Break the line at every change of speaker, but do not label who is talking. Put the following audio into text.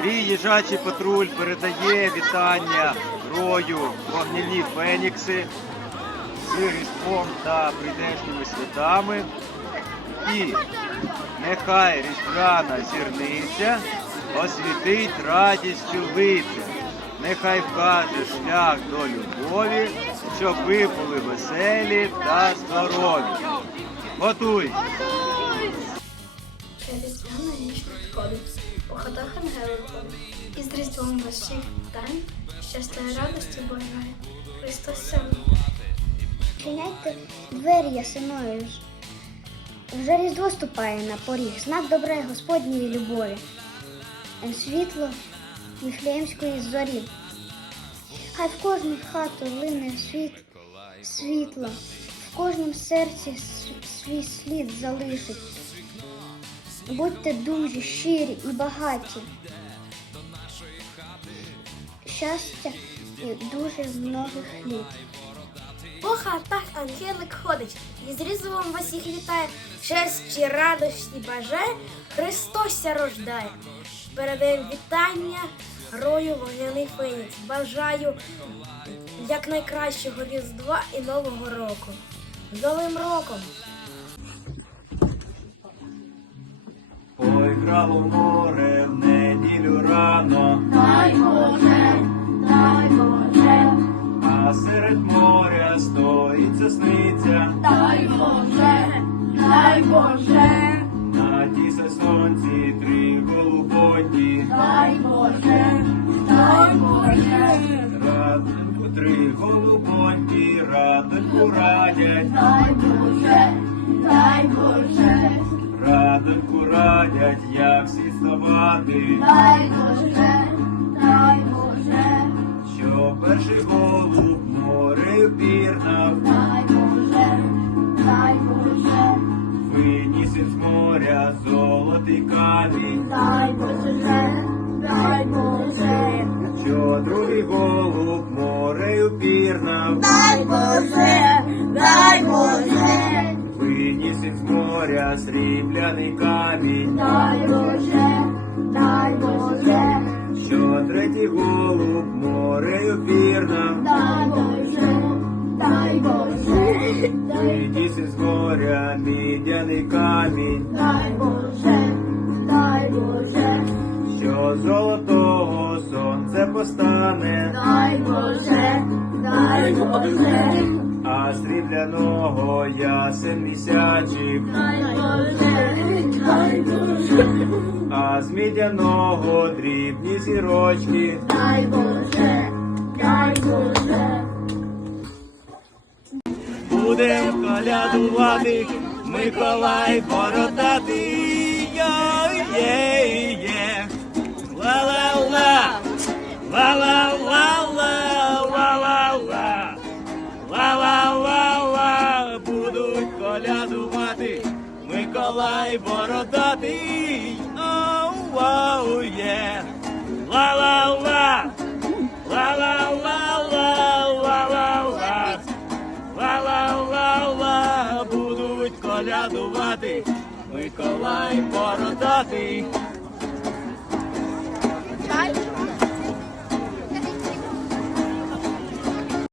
Твій їжачий патруль передає вітання Рою, вогняні фенікси з Різдвом та прийдешніми святами. І нехай різдвяна зірниця освітить радістю лиця. Нехай вкаже шлях до любові, щоб ви були веселі та здорові. Готуй!
Різдвяна ніч надходить, по хатах ангели ходять. І з Різдвом вас всіх вітань, щастя і радості бажає. Христос сам.
Чиняйте двері ясиною. Вже Різдво ступає на поріг, знак добра Господньої любові. Світло Вифлеємської зорі. Хай в кожну хату лине світло, в кожному серці свій слід залишить. Будьте дужі, щирі і багаті. Щастя і дуже многих літ.
По хатах ангелик ходить, і з Різдвом вас їх вітає, щастя, радості бажає, Христос рождає. Передаємо вітання Рою, вогняний фенікс. Бажаю якнайкращого Різдва і Нового року. З Новим роком!
Поіграло море в неділю рано,
Дай Боже, дай Боже,
а серед моря стоїть сосниця.
дай Боже, дай Боже,
На тій сонці три голубоні,
дай Боже, дай Боже,
радоньку три голубоньки, радоньку радять,
дай Боже, дай Боже,
радоньку радять, як всі ставати,
дай Боже, дай Боже,
що перший голуб море пірнав,
дай Боже, дай Боже,
виніс із моря золотий камінь,
дай Боже, дай Боже,
що другий голуб морею пірнав,
дай Боже, дай Боже,
виніс із моря срібляний камінь,
дай Боже, дай Боже,
що третій голуб морею пірнав,
дай Боже, дай Боже,
виніс із моря мідяний камінь,
дай Боже, дай Боже,
що з золотого сонце постане,
дай Боже, дай Боже,
а срібляного ясен місячих,
дай Боже, дай Боже,
а з мідяного дрібні зірочки.
дай Боже, дай Боже.
Будем колядувати, Миколай бородатий, йо-є-є, ла-ла-ла, ла-ла-ла-ла, ла-ла-ла, ла-ла-ла-ла, будуть колядувати, Миколай бородатий, оу-оу-є, ла-ла-ла, ла-ла-ла-ла, ла-ла-ла. Ла-ла-ла-ла, будуть колядувати, Миколай бородатий.